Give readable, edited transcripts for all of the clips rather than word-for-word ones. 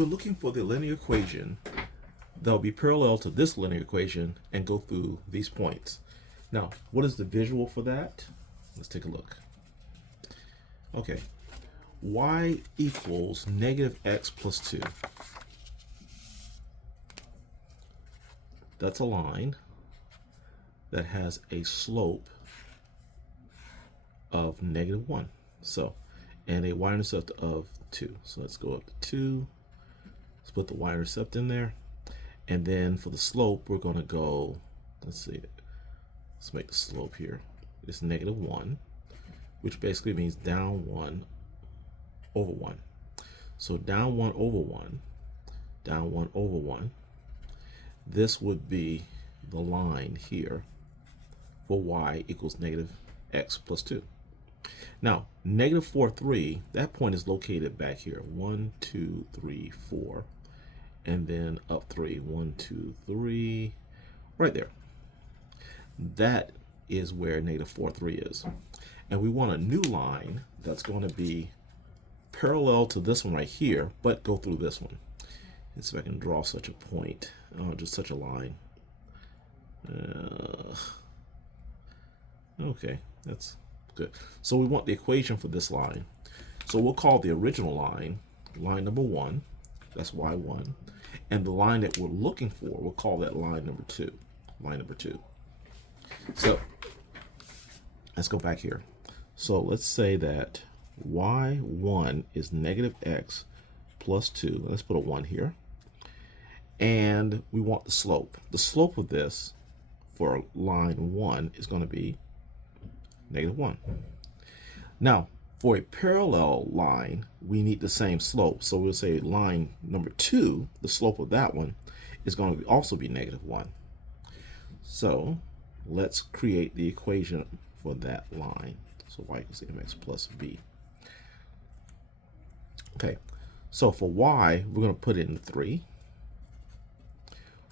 we're looking for the linear equation that will be parallel to this linear equation and go through these points. Now, what is the visual for that? Let's take a look. Okay, y equals negative x plus 2. That's a line that has a slope of negative 1. So, and a y-intercept of 2. So let's go up to 2. Let's put the y-intercept in there. And then for the slope, we're going to go, let's see, let's make the slope here. It's negative 1, which basically means down 1 over 1. So down 1 over 1, down 1 over 1. This would be the line here for y equals negative x plus 2. Now, negative 4, 3, that point is located back here. 1, 2, 3, 4. And then up 3. 1, 2, 3. Right there. That is where negative 4, 3 is. And we want a new line that's going to be parallel to this one right here, but go through this one. Let's see if I can draw such a point. Oh, just such a line. Okay, that's good. So we want the equation for this line. So we'll call the original line, line number 1. That's y1. And the line that we're looking for, we'll call that line number 2. Line number 2. So let's go back here. So let's say that y1 is negative x plus 2. Let's put a 1 here. And we want the slope. The slope of this for line 1 is going to be negative 1. Now, for a parallel line, we need the same slope. So we'll say line number 2, the slope of that one is going to also be negative 1. So let's create the equation for that line. So y equals mx plus b. Okay, so for y, we're going to put in 3.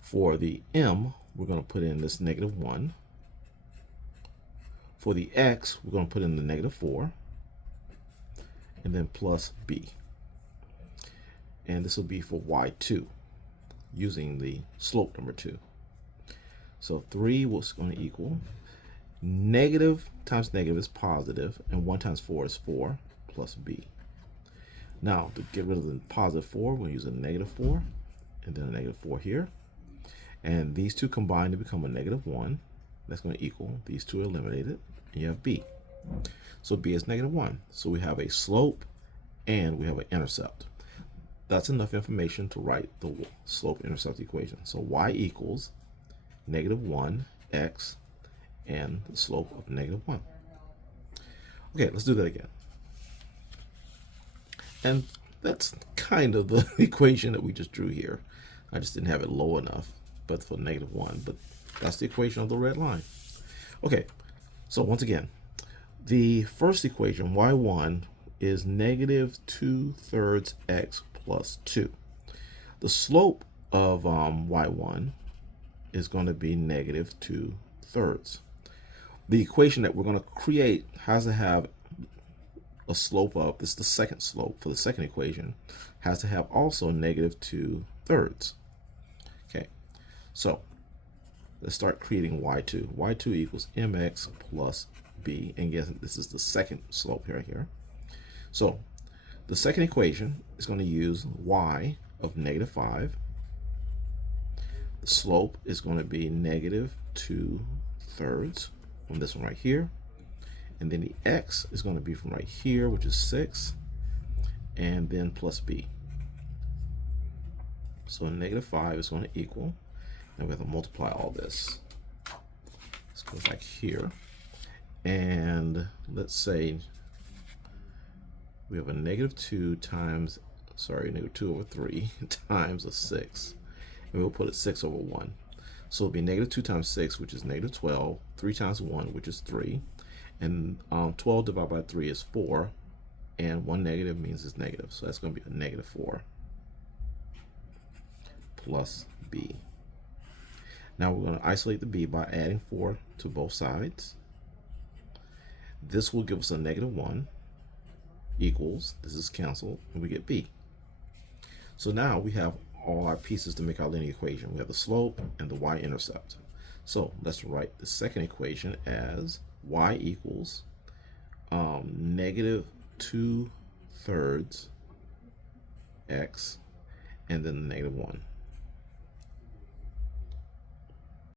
For the m, we're going to put in this negative 1. For the x, we're going to put in the negative 4. And then plus b. And this will be for y2 using the slope number 2. So 3 was going to equal negative times negative is positive, and 1 times 4 is 4 plus b. Now, to get rid of the positive 4, we'll use a negative 4 and then a negative 4 here. And these two combine to become a negative 1. That's going to equal, these two are eliminated, and you have b. So b is negative 1. So we have a slope and we have an intercept. That's enough information to write the slope-intercept equation. So y equals negative 1 x and the slope of negative 1. Okay, let's do that again. And that's kind of the equation that we just drew here. I just didn't have it low enough, but for negative 1. But that's the equation of the red line. Okay, so once again, the first equation, y1, is negative 2/3 x plus 2. The slope of y1 is going to be negative 2/3. The equation that we're going to create has to have a slope of, this is the second slope for the second equation, has to have also negative 2/3. Okay, so let's start creating y2. y2 equals mx plus b, and guess this is the second slope here. So the second equation is going to use y of negative 5. The slope is going to be negative 2/3 from this one right here. And then the x is going to be from right here, which is 6, and then plus b. So negative 5 is going to equal, now we have to multiply all this. Let's go back here, and let's say we have a negative 2 times, negative 2 over 3 times a 6. And we'll put it 6 over 1. So it'll be negative 2 times 6, which is negative 12, 3 times 1, which is 3. And 12 divided by 3 is 4. And 1 negative means it's negative. So that's going to be a negative 4 plus b. Now we're going to isolate the b by adding 4 to both sides. This will give us a negative 1 equals, this is canceled, and we get b. So now we have all our pieces to make our linear equation. We have the slope and the y-intercept. So let's write the second equation as y equals negative 2/3 x and then the -1.